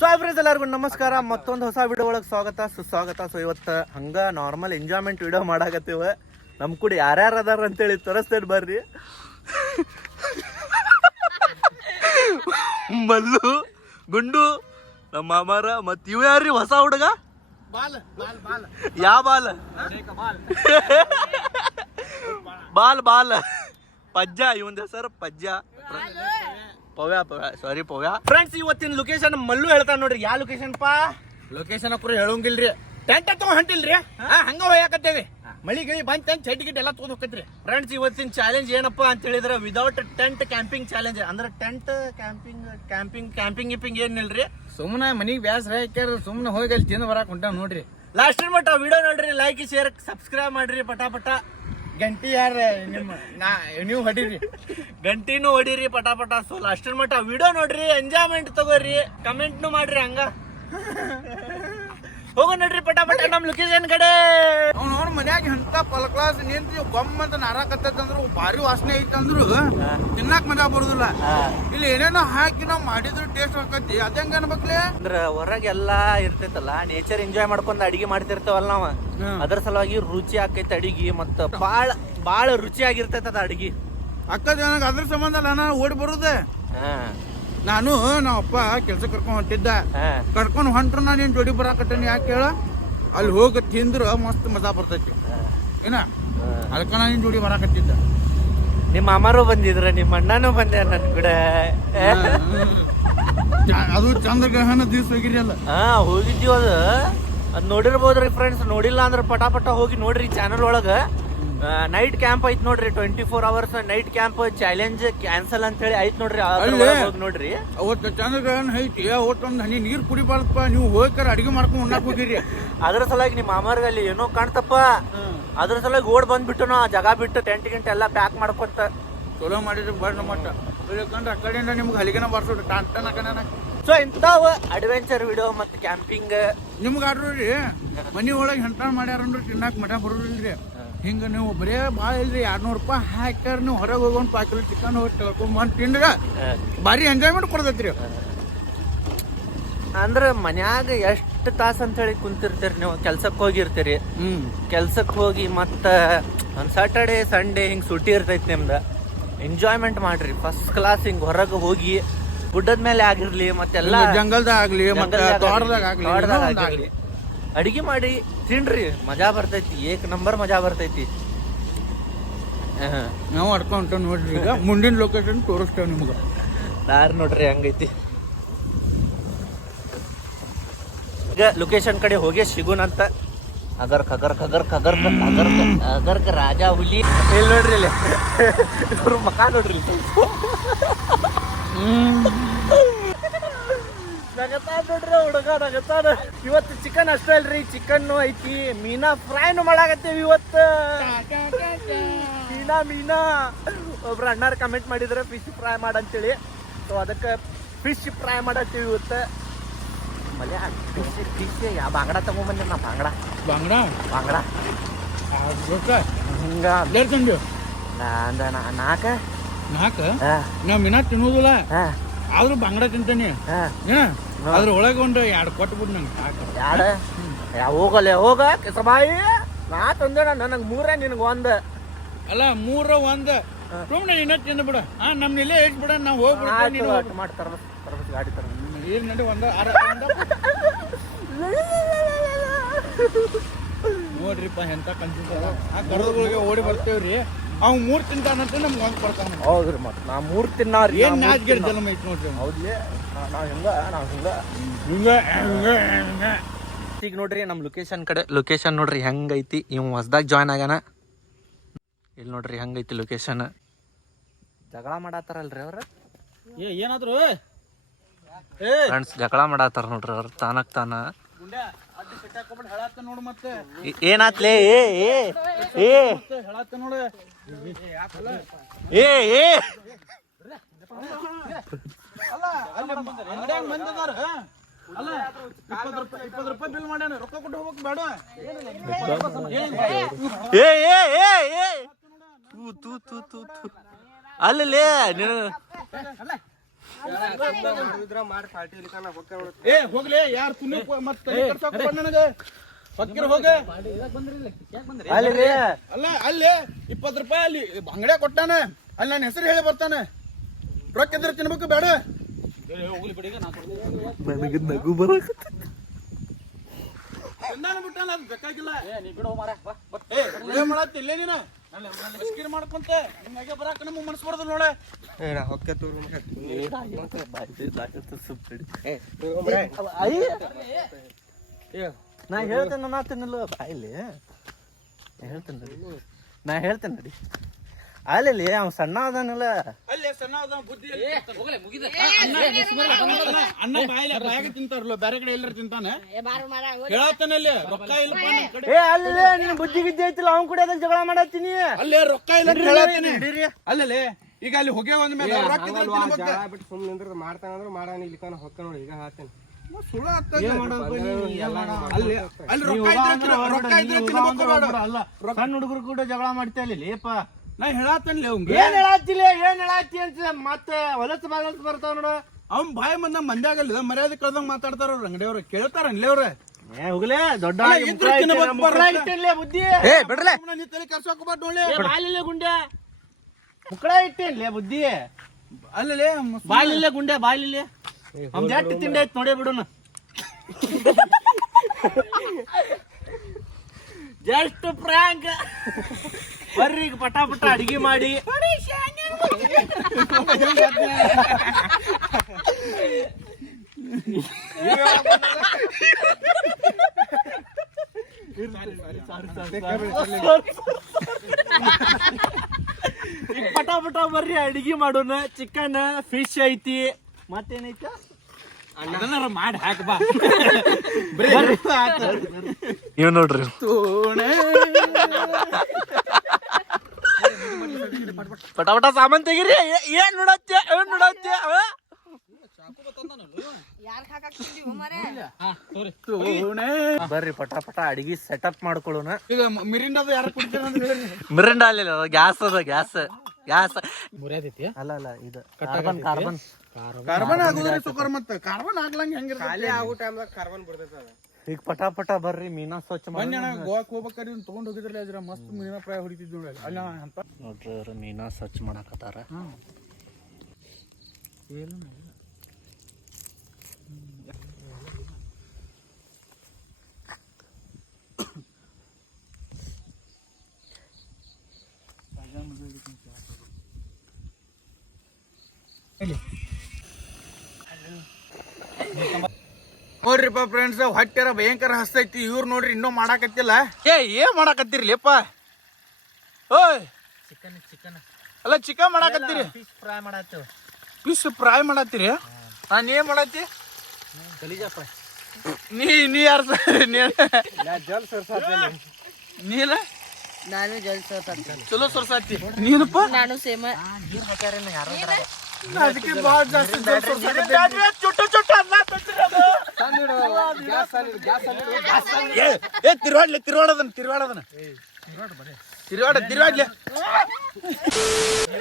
Friends ಎಲ್ಲರಿಗೂ ನಮಸ್ಕಾರ. ಮತ್ತೊಂದು ಹೊಸ ವಿಡಿಯೋ ಒಳಗೆ ಸ್ವಾಗತ ಸುಸ್ವಾಗತ. ಸೊ ಇವತ್ತು ಹಂಗ ನಾರ್ಮಲ್ ಎಂಜಾಯ್ಮೆಂಟ್ ವಿಡಿಯೋ ಮಾಡಾಕತ್ತೀವ. ನಮ್ಮ ಕೂಡ ಯಾರ್ಯಾರು ಅದಾರ ಅಂತೇಳಿ ತೋರಿಸ್ತೇನೆ ಬರ್ರಿ. ಮಲ್ಲು, ಗುಂಡು, ನಮ್ಮ ಮಾಮಾರ, ಮತ್ತು ಇವು ಯಾರ್ರಿ ಹೊಸ ಹುಡುಗ? ಯಾ ಬಾಲ್ ಬಾಲ್ ಬಾಲ್ ಪಜ್ಜ. ಇವಂದ ಹೆಸರು ಪಜ್ಜ. ಪವ್ಯಾ ಸಾರಿ ಪವ್ಯಾ. ಫ್ರೆಂಡ್ಸ್ ಇವತ್ತಿನ ಲೊಕೇಶನ್ ಮಲ್ಲು ಹೇಳ್ತಾನ ನೋಡ್ರಿ. ಯಾವ ಲೊಕೇಶನ್ ಪಾ? ಲೊಕೇಶನ್ ಅಕ್ರು ಹೇಳಂಗಿಲ್ರಿ. ಟೆಂಟ್ ತಗೊಂಡ್ ಹೊಂಟಿಲ್ರಿ, ಹಂಗ ಹೋಯಾಕತ್ತೇವಿ. ಮಳಿ ಗಿಳಿ ಬಂತ ಚಟ್ ಗಿಟ್ ಎಲ್ಲ ತಗೊಂಡ್ ಹೋಗತ್ರಿ. ಫ್ರೆಂಡ್ಸ್ ಇವತ್ತಿನ ಚಾಲೆಂಜ್ ಏನಪ್ಪಾ ಅಂತ ಹೇಳಿದ್ರೆ ವಿದೌಟ್ ಟೆಂಟ್ ಕ್ಯಾಂಪಿಂಗ್ ಚಾಲೆಂಜ್. ಅಂದ್ರೆ ಟೆಂಟ್ ಕ್ಯಾಂಪಿಂಗ್ ಗಿಪಿಂಗ್ ಏನಿಲ್ರಿ. ಸುಮ್ಮನೆ ಮನಿಗೆ ಬ್ಯಾಸ್ರ ಹಾಕ್ಯಾರ, ಸುಮ್ಮನೆ ಹೋಗಿ ಅಲ್ಲಿ ತಿಂದು ಬರಾಕ್ ಹೊಂಟಾವ್ ನೋಡ್ರಿ. ಲಾಸ್ಟ್ ಮಟ್ಟ ವಿಡಿಯೋ ನೋಡ್ರಿ, ಲೈಕ್ ಶೇರ್ ಸಬ್ಸ್ಕ್ರೈಬ್ ಮಾಡ್ರಿ. ಪಟಾಪಟ ಗಂಟಿ ಯಾರ ನಿಮ್ಮ ನೀವು ಹೊಡೀರಿ, ಗಂಟಿನೂ ಹೊಡೀರಿ ಪಟಾಪಟ. ಸೊ ಲಾಸ್ಟ್ ಮಟ್ಟ ವಿಡಿಯೋ ನೋಡ್ರಿ, ಎಂಜಾಯ್ಮೆಂಟ್ ತಗೋರಿ, ಕಮೆಂಟ್ನು ಮಾಡ್ರಿ. ಹಂಗ ಹೋಗೋ ನೋಡ್ರಿ ಪಟಾಪಟ ನಮ್ ಲೊಕೇಶನ್ ಕಡೆ. ಅವ್ನವ್ರ ಮನ್ಯಾಗ ಎಂತ ಪಲಕ್ಲಾಸ್ ನಿಂತಿ ಗೊಮ್ಮ ಅಂತ ನಾರಾಕತ್ತಂದ್ರು ಭಾರಿ ವಾಸನೆ ಐತಂದ್ರು ತಿನ್ನಾಕ್ ಮಜಾ ಬರುದಿಲ್ಲ. ಇಲ್ಲಿ ಏನೇನೋ ಹಾಕಿ ನಾವ್ ಮಾಡಿದ್ರು ಟೇಸ್ಟ್ ಹಾಕತಿ. ಅದಂಗ ಅನ್ಬೇಕ್ಲೆ ಅಂದ್ರ ಹೊರಗೆಲ್ಲಾ ಇರ್ತೈತಲ್ಲ, ನೇಚರ್ ಎಂಜಾಯ್ ಮಾಡ್ಕೊಂಡ್ ಅಡಿಗೆ ಮಾಡ್ತಿರ್ತೇವಲ್ಲ ನಾವ್. ಅದ್ರ ಸಲುವಾಗಿ ರುಚಿ ಆಕೈತಿ ಅಡಿಗೆ, ಮತ್ತ ಬಾಳ ರುಚಿ ಆಗಿರ್ತೈತ ಅದ ಅಡಿಗೆ. ಅಕ್ಕದ ಅದ್ರ ಸಂಬಂಧ ನಾನು ಓಡಿ ಬರುದೆ. ನಾನು ನಾವಪ್ಪ ಕೆಲ್ಸ ಕರ್ಕೊಂಡ್ ಹೊಂಟಿದ್ದ, ಕರ್ಕೊಂಡ್ ಹೊಂಟ್ರ ನಾನು ಏನ್ ಜೋಡಿ ಬರಾಕತ್ತೇನಿ. ಯಾಕೆ ಹೇಳ, ಅಲ್ಲಿ ಹೋಗಿ ತಿಂದ್ರ ಮಸ್ತ್ ಮಜಾ ಬರ್ತೈತಿ ಏನ. ಅದಕ್ಕ ನಾನು ಜೋಡಿ ಬರಾಕತ್ತಿದ್ದ. ನಿಮ್ಮ ಅಮ್ಮರು ಬಂದಿದ್ರ, ನಿಮ್ಮ ಅಣ್ಣನೂ ಬಂದ ನನ್ ಕೂಡ. ಅದು ಚಂದ್ರಗ್ರಹಣ ದಿವ್ಸ ಹೋಗಿರಿ ಅಲ್ಲ? ಹೋಗಿದ್ದೀವ. ಅದ್ ನೋಡಿರ್ಬೋದ್ರಿ ಫ್ರೆಂಡ್ಸ್. ನೋಡಿಲ್ಲ ಅಂದ್ರೆ ಪಟಾಪಟ ಹೋಗಿ ನೋಡ್ರಿ ಚಾನಲ್ ಒಳಗ. ನೈಟ್ ಕ್ಯಾಂಪ್ ಐತ್ ನೋಡ್ರಿ, 24 hours night camp challenge cancel ಅಂತ ಹೇಳಿ ಐತ್ ನೋಡ್ರಿ. ಹೋಗಿ ನೋಡ್ರಿ. ಅವತ್ತು ಚಂದ್ರಗ್ರಹಣ ಐತಿ, ಅವತ್ತೊಂದು ಹನಿ ನೀರ್ ಕುಡಿಬಾರ್ದಪ್ಪ. ನೀವು ಹೋಗ್ತಾರ ಅಡಿಗೆ ಮಾಡ್ಕೊಂಡ್ ಉಣ್ಣಾಕ್ ಹೋಗಿರಿ. ಅದ್ರ ಸಲುವಾಗಿ ನಿಮ್ಮ ಮಾಮಾರ್ಗ ಅಲ್ಲಿ ಏನೋ ಕಾಣ್ತಪ್ಪ, ಅದ್ರ ಸಲುವಾಗಿ ಓಡ್ ಬಂದ್ಬಿಟ್ಟು ಆ ಜಾಗ ಬಿಟ್ಟು ಟೆಂಟ್ ಗಿಂಟ್ ಎಲ್ಲ ಪ್ಯಾಕ್ ಮಾಡ್ಕೊಂತ. ಚಲೋ ಮಾಡಿದ್ರೆ ಬರ್ನ ಮಟ್ಟ. ಯಾಕಂದ್ರೆ ಆ ಕಡೆಯಿಂದ ನಿಮ್ಗೆ ಹಲಿಗೆನ ಬರ್ಸೋದು ಟಾಂಟನ ಕಣ. ಸೊ ಇಂಥವ ಅಡ್ವೆಂಚರ್ ವಿಡಿಯೋ ಮತ್ತು ಕ್ಯಾಂಪಿಂಗ್ ನಿಮ್ಗೆ ಆಡ್ರಿ ಮನಿ ಒಳಗೆ ಹೆಂಟಾನ್ ಮಾಡ್ಯಾರಂದ್ರೆ ತಿನ್ನಾಕ್ ಮಠ ಬರೋದಿಲ್ರಿ. ಹಿಂಗ ನೀವು ಬರೇ ಭಾಳ ಇಲ್ರಿ, 200 ರೂಪಾಯಿ ಹಾಕ್ಯಾರ ನೀವು ಹೊರಗೆ ಹೋಗೋನ್ 5 ಕಿಲೋ ಚಿಕನ್ ಹೋಗಿ ತಗೊಂಡ್ ತಿಂದ್ರ ಭಾರಿ ಎಂಜಾಯ್ಮೆಂಟ್ ಕೊಡ್ತೈತ್ರಿ. ಅಂದ್ರ ಮನ್ಯಾಗ ಎಷ್ಟು ತಾಸ ಅಂತ ಹೇಳಿ ಕುಂತಿರ್ತೀರಿ ನೀವು, ಕೆಲ್ಸಕ್ಕೆ ಹೋಗಿರ್ತೀರಿ. ಕೆಲ್ಸಕ್ಕೆ ಹೋಗಿ ಮತ್ತ ಒಂದು ಸ್ಯಾಟರ್ಡೇ ಸಂಡೇ ಹಿಂಗ್ ಸುಟ್ಟಿ ಇರ್ತೈತಿ ನಿಮ್ದ. ಎಂಜಾಯ್ಮೆಂಟ್ ಮಾಡ್ರಿ ಫಸ್ಟ್ ಕ್ಲಾಸ್. ಹಿಂಗ್ ಹೊರಗೆ ಹೋಗಿ ಗುಡ್ಡದ ಮೇಲೆ ಆಗಿರ್ಲಿ, ಮತ್ತೆಲ್ಲ ಜಂಗಲ್ದಾಗ ಆಗ್ಲಿ, ತೋಟದಾಗ ಆಗ್ಲಿ ಅಡಿಗೆ ಮಾಡಿ ತಿನ್ರಿ, ಮಜಾ ಬರ್ತೈತಿ. ಏಕ್ ನಂಬರ್ ಮಜಾ ಬರ್ತೈತಿ. ನಾವು ಅಡ್ಕೊಂಡ್ ನೋಡ್ರಿ. ಈಗ ಮುಂದಿನ ಲೊಕೇಶನ್ ತೋರಿಸ್ತೇವೆ ನಿಮ್ಗೆ. ಯಾರು ನೋಡ್ರಿ ಹಂಗೈತಿ. ಈಗ ಲೊಕೇಶನ್ ಕಡೆ ಹೋಗಿ ಸಿಗೋಣಂತ. ಅಗರ್ಕ ರಾಜ ಹುಲಿ ಇಲ್ಲಿ ನೋಡ್ರಿ. ಇಲ್ಲಿ ಇವ್ರ ಮಕ ನೋಡ್ರಿ. ನೋಡ್ರಿ ಹುಡುಗ ನಗತಾನ. ಇವತ್ತು ಚಿಕನ್ ಅಷ್ಟೇ ಅಲ್ರಿ, ಚಿಕನ್ ಐತಿ, ಮೀನಾ ಫ್ರೈನು ಮಾಡಾಕತ್ತೀವಿ ಇವತ್ತು. ಮೀನಾ ಒಬ್ರು ಅಣ್ಣಾರ ಕಮೆಂಟ್ ಮಾಡಿದ್ರೆ ಫಿಶ್ ಫ್ರೈ ಮಾಡಂತೇಳಿ. ಸೊ ಅದಕ್ಕೆ ಫಿಶ್ ಫ್ರೈ ಮಾಡತ್ತೀವಿ ಇವತ್ತು. ಮಳೆ ಫಿಶ್ ಯಾವ ಬಾಂಗಡ ತಗೊಂಡ್ಬಂದಿ. ನಾ ಬಾಂಗಡ ಹಿಂಗ ನಾಲ್ಕ ನಾ ಮೀನಾ ತಿನ್ನೋದಿಲ್ಲ, ಆದ್ರೂ ಬಾಂಗಡ ತಿಂತೇನೆ. ಅದ್ರ ಒಳಗೆ ಒಂದು 2 ಕೊಟ್ಬಿಟ್ಟು ನಂಗೆ. ಹೋಗಲ್ಲ ಹೋಗ ಕೆಸಬಾಯಿ. ನಾ ತಂದೆ ನನಗೆ 3 ನಿನಗೆ 1. ಅಲ್ಲ 3 1 ಸುಮ್ಮನೆ ಇನ್ನ ತಿಂದ ಬಿಡ. ನಮ್ನ ಇಲ್ಲೇ ಇಟ್ ಬಿಡ, ನಾವು ಹೋಗ್ಬಿಡ ಮಾಡ್ತಾರ ಗಾಡಿ ತರ ನೀರ್ ನಡಿ 1 ನೋಡ್ರಿಪ್ಪ ಎಂತ ಕನ್ಸಿಸ್ತಾರ. ಆ ಕಡದಗಳಿಗೆ ಓಡಿ ಬರ್ತೇವ್ರಿ. ಅವ್ 3 ತಿಂತಾನಂತ ನಮ್ಗೆ 1 ಕೊಡ್ತಾನ. ಹೌದ್ರಿ, ಮತ್ತೆ ನಾ 3 ತಿನ್ನಾರಿ. ಏನ್ ನಾಚ್ಗಿರ್ ಜನ್ಮ ಐತಿ ನೋಡ್ರಿ. ಹೌದ್ಲಿ, ನಾವ್ ಹಿಂಗ. ಈಗ ನೋಡ್ರಿ ನಮ್ ಲೊಕೇಶನ್ ನೋಡ್ರಿ ಹೆಂಗೈತಿ. ಇವ್ ಹೊಸದಾಗ ಜಾಯ್ನ್ ಆಗ್ಯಾನ. ಇಲ್ಲಿ ನೋಡ್ರಿ ಹೆಂಗೈತಿ ಲೊಕೇಶನ್. ಜಗಳ ಮಾಡತ್ತಾರಲ್ರಿ ಅವ್ರ. ಏನಾದ್ರು ಫ್ರೆಂಡ್ಸ್ ಜಗಳ ಮಾಡತ್ತಾರ ನೋಡ್ರಿ ಅವ್ರ ತಾನಕ್ ತಾನ. ಏನಾತ್ಲೇ? ಅಲ್ಲ 20 ರೂಪಾಯಿ ಬಿಲ್ ಮಾಡ್ಯಾನ, ರೊಕ್ಕ ಕೊಟ್ಟು ಹೋಗಕ್ ಬೇಡ. ಅಲ್ಲೇ ನೀನು ಏ ಹೋಗ್ಲಿ ಯಾರು ತುನಿ ಮತ್ತೆ ನನಗೆ ಫಕ್ಕೀರ್ ಹೋಗ ಅಲ್ಲ ಅಲ್ಲಿ 20 ರೂಪಾಯಿ ಅಲ್ಲಿ ಅಂಗಡಿಯಾಗ ಕೊಟ್ಟಾನ ಅಲ್ಲಿ ನನ್ನ ಹೆಸರು ಹೇಳಿ ಬರ್ತಾನೆ ರೊಕ್ಕ ಇದ್ರೆ ತಿನ್ಬೇಕು ಬೇಡ ನನಗೆ ನಗು ಬರಕತ್ತ ಬಿಟ್ಟಾನ ಅದು ಬೇಕಾಗಿಲ್ಲ ಮಾಡತ್ತಿ ಇಲ್ಲೇ ನೀನು ಫಕ್ಕೀರ್ ಮಾಡ್ಕೊಂತ ನಿಮಗೆ ಬರಾಕ ನಮಗೆ ಮನಸ್ಸು ಬರೋದಿಲ್ಲ ನೋಡೆ ನಾ ಹೇಳ್ತೇನೆ ನಾತೇನಲ್ಲ ಬಾಯಿಲಿ ನಾ ಹೇಳ್ತೇನೆ ನಡಿ ಅಲ್ಲಿ ಅವ್ ಸಣ್ಣ ಅದಾನಲ್ಲ ಅಲ್ಲಿ ಸಣ್ಣ ಅದ ಬುದ್ಧಿ ಅನ್ನ ಬಾಯಾಗ ತಿಂತಾರಲ್ಲ ಬೇರೆ ಕಡೆ ಎಲ್ಲರೂ ತಿಂತಾನೆ ಹೇಳತ್ತಾನಲ್ಲಿ ರೊಕ್ಕ ಇಲ್ಲಪ್ಪ ನಮ್ ಕಡೆ ಏ ಅಲ್ಲೇ ನಿನ್ ಬುದ್ಧಿ ಗಿದ್ದಿ ಐತಿಲ್ಲ ಅವ್ನ ಕೂಡ ಅದ್ರ ಜಗಳ ಮಾಡತ್ತೀನಿ ಅಲ್ಲೇ ರೊಕ್ಕ ಇಲ್ಲ ಅಂತ ಹೇಳತ್ತೀನಿ ಅಲ್ಲೇ ಈಗ ಅಲ್ಲಿ ಹೊಗೆ ಒಂದ್ ಮೇಲೆ ರೊಕ್ಕ ಇದ್ರೆ ತಿನ್ಬೇಕು ಬಿಟ್ಟು ಸುಮ್ಮನೆ ನಿಂದ್ರೆ ಮಾಡ್ತಾನಂದ್ರೆ ಮಾಡಾನ ಇಲ್ಲಿ ಕಾನ ಹೊಕ್ಕ ನೋಡಿ ಈಗ ಹಾಕ್ತೇನೆ ಸುಳ್ಳು ಅಲ್ಲಿ ರೊಕ್ಕ ಇದ್ರೆ ತಿನ್ಬೇಕು ಅಲ್ಲ ಸಣ್ಣ ಹುಡುಗರು ಕೂಡ ಜಗಳ ಮಾಡ್ತಾ ಇಲ್ಲ ಲೇಪ ನಾ ಹೇಳತ್ತೇನ್ಲಿ ಅವ್ನ್ ಏನ್ ಹೇಳತ್ತಿಲ್ಲ ಏನ್ ಹೇಳತ್ತಿ ಅಂತ ಮತ್ತೆ ಹೊಲಸು ಬಾಗಲ್ಸ್ ಬರ್ತಾವ ನೋಡು ಅವ್ನ್ ಬಾಯಿ ಮಂದ ಮಂದ್ಯಾಗಲ್ಲ ಮರ್ಯಾದೆ ಕಳ್ದಂಗ್ ಮಾತಾಡ್ತಾರ ಅವ್ರ ಅಂಗಡಿಯವ್ರ ಕೇಳ್ತಾರನ್ಲಿ ಅವ್ರ ಹೋಗ್ಲೇ ದೊಡ್ಡ ಬುದ್ಧಿ ಬಿಡ್ಲೆ ನೀ ತಲೆ ಕರ್ಸೋಕೋಬಾರ್ದು ನೋಡ್ಲಿ ಬಾಲಿಲ್ಲೇ ಗುಂಡೆ ಮುಕ್ಕಳ ಇಟ್ಟೇನ್ಲೇ ಬುದ್ಧಿ ಅಲ್ಲೇ ಬಾಲಿಲ್ಲೇ ಗುಂಡೆ ಬಾಲಿಲ್ಲೇ ಅವ್ನ್ ಎಷ್ಟು ತಿಂಡಿ ಆಯ್ತು ನೋಡೇ ಬಿಡೋಣ ಜಸ್ಟ್ ಫ್ರಾಂಕ್ ಬರ್ರಿ ಈಗ ಪಟ ಪಟ ಅಡಿಗೆ ಮಾಡಿ ಈಗ ಪಟ ಪಟ ಬರ್ರಿ ಅಡಿಗೆ ಮಾಡೋಣ ಚಿಕನ್ ಫಿಶ್ ಐತಿ ಮತ್ತೇನೈತ ಅದನ್ನಾರ ಮಾಡಿ ಹಾಕ ಬಾ ನೀವು ನೋಡ್ರಿ ಪಟ ಪಟ ಸಾಮಾನ್ ತೆಗಿರಿ ಏನ್ ನೋಡತ್ತೆ ಬರ್ರಿ ಪಟ ಪಟ ಅಡಿಗೆ ಸೆಟಪ್ ಮಾಡ್ಕೊಳ್ಳೋಣ ಈಗ ಮಿರಿಂಡದು ಯಾರು ಕುಡಿತಾರ ಅಂತ ಹೇಳ್ರಿ ಮಿರಿಂಡ ಅಲ್ಲ ಗ್ಯಾಸ್ ಅದ ಗ್ಯಾಸ್ ಅಲ್ಲ ಇದು ಕಾರ್ಬನ್ ಕಾರ್ಬನ್ ಆಗುದ್ರಿ ಸುಕರ್ ಮತ್ತೆ ಕಾರ್ಬನ್ ಆಗ್ಲಂಗ ಹೆಂಗಿರ ಖಾಲಿ ಆಗೋ ಟೈಮ್ದಾಗ ಕಾರ್ಬನ್ ಬಿಡ್ತೈತೆ ಅದ ಈಗ ಪಟ ಪಟ ಬರ್ರಿ ಮೀನಾ ಸ್ವಚ್ಛ ಮಾಡಿ ಗೋವಾಕ್ ಹೋಗ್ಬೇಕಾದ್ರೆ ತಗೊಂಡ್ ಹೋಗಿದ್ರಲ್ಲ ಇದ್ರ ಮಸ್ತ್ ಮೀನಾ ಫ್ರೈ ಹೊಡಿತಿದ್ವಿ ನೋಡಿ ಅಲ್ಲ ಅಂತ ನೋಡ್ರಿ ಮೀನಾ ಸ್ವಚ್ಛ ಮಾಡಕತ್ತಾರ ನೋಡ್ರಿಪ್ಪ ಫ್ರೆಂಡ್ಸ್ ಹೊಟ್ಟೆರ ಭಯಂಕರ ಹಸ್ತೈತಿ ಇವ್ರು ನೋಡ್ರಿ ಇನ್ನೂ ಮಾಡಾಕತ್ತಿಲ್ಲ ಏನ್ ಮಾಡಾಕತ್ತಿರ್ಲಿಪ್ಪ ಓಯ್ ಚಿಕನ್ ಅಲ್ಲ ಚಿಕನ್ ಮಾಡಾಕತ್ತೀರಿ ಫಿಶ್ ಫ್ರೈ ಮಾಡತ್ತೇವ ಫಿಶ್ ಫ್ರೈ ಮಾಡತ್ತೀರಿ ನಾನು ಏನ್ ಮಾಡತ್ತಿ ಗಲೀಜಾ ಫ್ರೈ ನೀ ಯಾರು ಜಲ್ ನೀನ ನಾನು ಜಲ್ ಸೋತ ಚಲೋ ಸರ್ಸಾತಿ ನೀನಪ್ಪ ನಾನು ಸೇಮ ನೀರ್ ಹಾಕ್ಯಾರೇನ ಯಾರೋ ಅದಕ್ಕೆ ಬಹಳ ಜಾಸ್ತಿ ತಿರ್ವಾಡದನ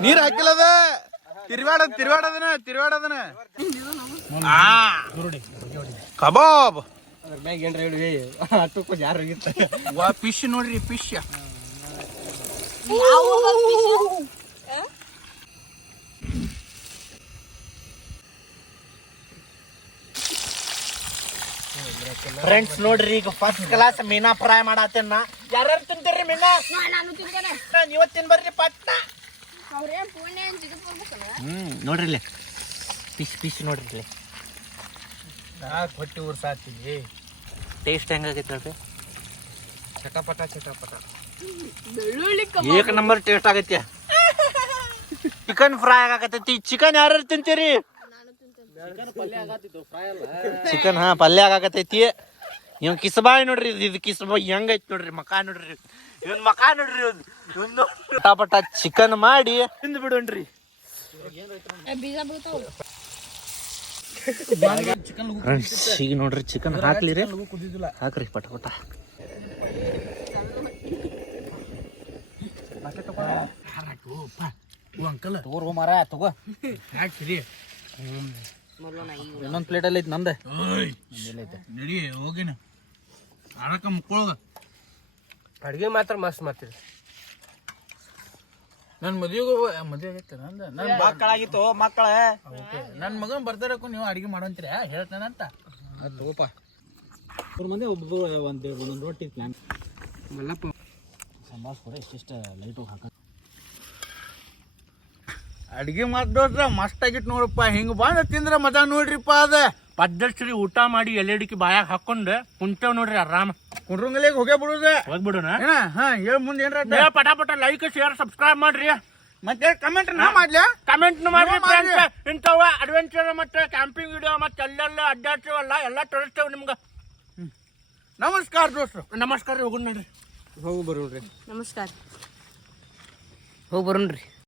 ನೀರ್ ಹಾಕಿಲ್ಲದ ತಿರ್ವಾಡದನ ಕಬಾಬ್ ಫಿಶ್ ನೋಡ್ರಿ ಫಿಶ್ ಫ್ರೆಂಡ್ಸ್ ನೋಡ್ರಿ ಈಗ ಫಸ್ಟ್ ಕ್ಲಾಸ್ ಮೀನಾ ಫ್ರೈ ಮಾಡತ್ತೇನ ಯಾರ್ಯಾರು ತಿಂತೀರಿ ಮೀನಾ ನಾನು ತಿಂತೇನೆ ಇವತ್ತಿನ ಬರ್ರಿ ಪಟ್ಟ ಅವ್ರೇನ್ ಪುಣ್ಯ ಏನ್ ಜಿಗಿಸ್ಕೊಂಡ್ಬಿಡ್ತಾನ ನೋಡ್ರಿ ಇಲ್ಲಿ ಫಿಶ್ ನೋಡ್ರಿ ಇಲ್ಲಿ ಹೊಟ್ಟಿ ಉರ್ಸಾತೀನಿ ಟೇಸ್ಟ್ ಹೆಂಗಾಗೈತೆ ಹೇಳ್ರಿ ಚಟಪಟ ಬೆಳ್ಳುಳ್ಳಿ ಏಕ ನಂಬರ್ ಟೇಸ್ಟ್ ಆಗೈತಿ ಚಿಕನ್ ಫ್ರೈ ಆಗಕತ್ತೈತಿ ಚಿಕನ್ ಯಾರ್ಯಾರು ತಿಂತೀರಿ ಚಿಕನ್ ಪಲ್ಯ ಆಗಾಕತೈತಿ ಇವ್ ಕಿಸಬಾಯಿ ನೋಡ್ರಿ ಇದು ಕಿಸಬಾಯಿ ಹೆಂಗೈತಿ ನೋಡ್ರಿ ಮಕ ನೋಡ್ರಿ ಇವನ್ ಮಕ ನೋಡ್ರಿ ಇವ್ನು ಪಟ ಚಿಕನ್ ಮಾಡಿ ತಿಂದು ಬಿಡೋಣ್ರಿ ಬೀಜ ಬೀಳ್ತಾವ ಈಗ ನೋಡ್ರಿ ಚಿಕನ್ ಹಾಕ್ಲಿರಿ ಹಾಕ್ರಿ ಪಟ ಪಟ ಅಂಕಲ್ ತಗೋರ್ ಮರ ತಗೋ ಹಾಕ್ರಿ ಇನ್ನೊಂದು ಪ್ಲೇಟಲ್ಲಿ ಐತಿ ನಂದೆ ನಡಿ ಹೋಗಿನ ಆಡಕ ಮುಕ್ಕೊಳಗ ಅಡ್ಗೆ ಮಾತ್ರ ಮಸ್ತ್ ಮಾಡ್ತೀರಿ ನನ್ನ ಮದುವೆಗೂ ಮದುವೆ ಆಗೈತೆ ನಂದ ನನ್ನ ಮಕ್ಕಳಾಗಿತ್ತು ಮಕ್ಕಳ ನನ್ನ ಮಗನ ಬರ್ತಾರಕ್ಕೂ ನೀವು ಅಡಿಗೆ ಮಾಡೋಂತೀರ ಹೇಳ್ತಾನಂತ ತಗೋಪ ಅವ್ರ ಮಂದಿ ಒಬ್ಬೊಬ್ರು ಒಂದೊಂದು ರೊಟ್ಟಿ ಪ್ಲಾನ್ ಮಲ್ಲಪ್ಪ ಸಂಬಾಸ್ ಕೂಡ ಎಷ್ಟೆಷ್ಟು ಲೈಟು ಹಾಕ ಅಡಿಗೆ ಮಾಡ್ದೋದ್ರ ಮಸ್ತ್ ಆಗಿತ್ತು ನೋಡಪ್ಪ ಹಿಂಗ ಬಂದ ತಿಂದ್ರ ಮಜಾ ನೋಡ್ರಿಪ್ಪ ಅದ ಪದ್ಧತಿ ಊಟ ಮಾಡಿ ಎಲೆಡಿಕೆ ಬಾಯಾಗ ಹಾಕೊಂಡು ಕುಂತೇವ್ ನೋಡ್ರಿ ಆರಾಮ ಕುಂಡ್ರಂಗಲಿಗೆ ಹೋಗೇ ಬಿಡುದ ಹೋಗ್ಬಿಡೋಣ ಏನ ಹಾ ಹೇಳ ಮುಂದೆ ಏನ್ರ ಪಟ ಲೈಕ್ ಶೇರ್ ಸಬ್ಸ್ಕ್ರೈಬ್ ಮಾಡ್ರಿ ಮತ್ತೆ ಕಮೆಂಟ್ ನಾ ಮಾಡ್ಲ್ಯಾ ಕಮೆಂಟ್ ಮಾಡ್ರಿ ನೀವು ಮಾಡ್ರಿ. ಫ್ರೆಂಡ್ಸ್ ಇಂಥವ ಅಡ್ವೆಂಚರ್ ಮತ್ತೆ ಕ್ಯಾಂಪಿಂಗ್ ವಿಡಿಯೋ ಮತ್ತೆ ಅಲ್ಲೆಲ್ಲ ಅಡ್ಡಾಡ್ತೀವಲ್ಲ ಎಲ್ಲ ತೋರಿಸ್ತೇವೆ ನಿಮ್ಗೆ ನಮಸ್ಕಾರ ದೋಸ್ರು ನಮಸ್ಕಾರ ರೀ ಹೋಗೋಣ ನೋಡ್ರಿ ಹೋಗಿ ಬರೋಣ್ರಿ ನಮಸ್ಕಾರ ಹೋಗಿ ಬರೋಣ್ರಿ